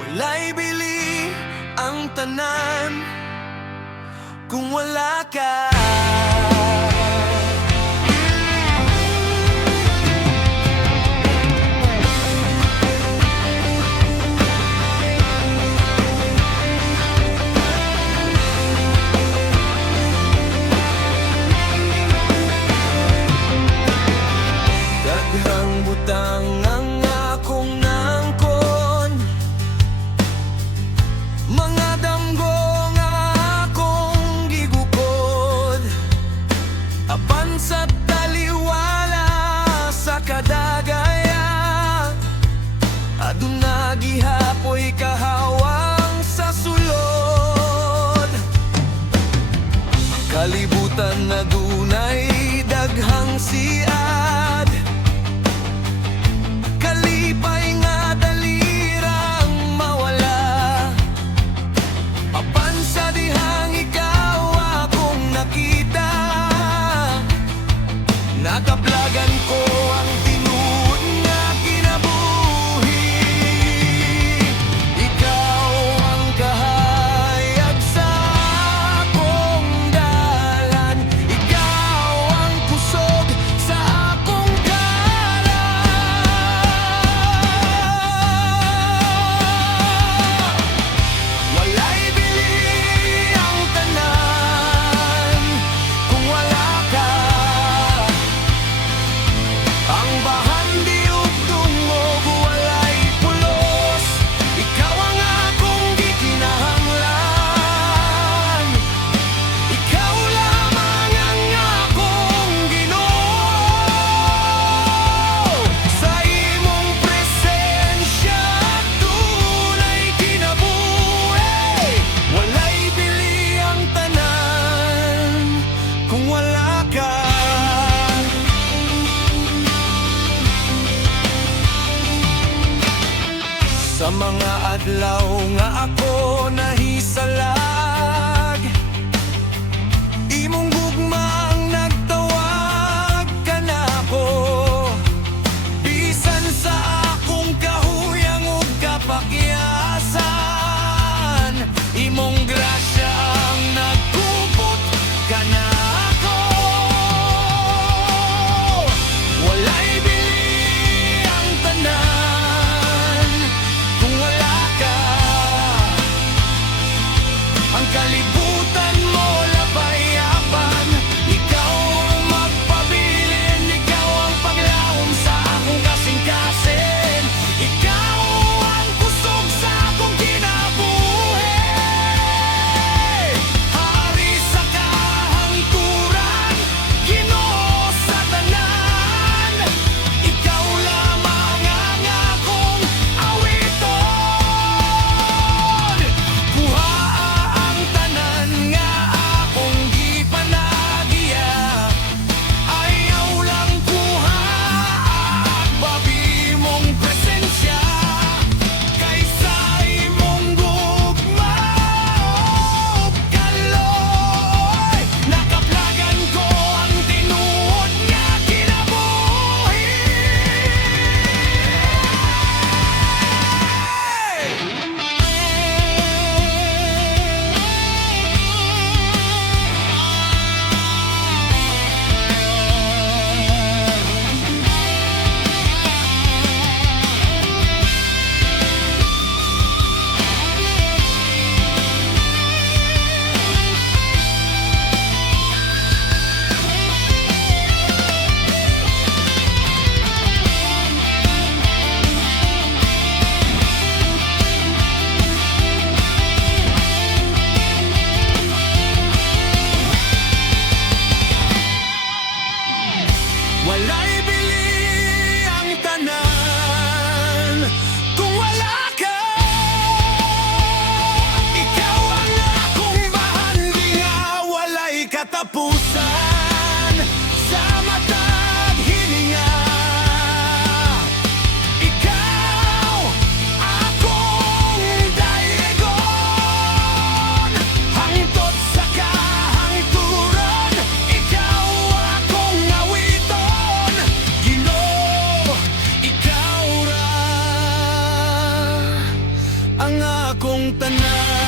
Wala'y bili ang tanan kung wala ka. Daghang butang ang akong nangkon, mga damgo nga akong gigukod, apan sa taliwala sa kadagaya, aduna gihapoy kahawang sa sulod. Kalibutan na dunay daghang siad, kalipay nga dalirang mawala, apan sa dihang ikaw akong nakita, nakaplagan ko ang tinuod nga kinabuhi. Ikaw ang kahayag sa akong dalan, ikaw ang kusog sa akong karan. Wala'y bili ang tanan kung wala ka. Ang bahan di ug dungog wala'y pulos, ikaw ang akong gikinahanglan, ikaw lamang ang akong Ginoo. Sa imong presensya tunay kinabuhi, wala'y bili ang tanan kung wala ka. Sa mga adlaw nga ako nahisalag, imong gugma ang nagtawag kanako. Bisan sa akong kahuyang ug kapakyasan, imong grasya ang nagkupot kanako. Wala'y bili ang tanan kung wala ka. Ang ang akong tanan.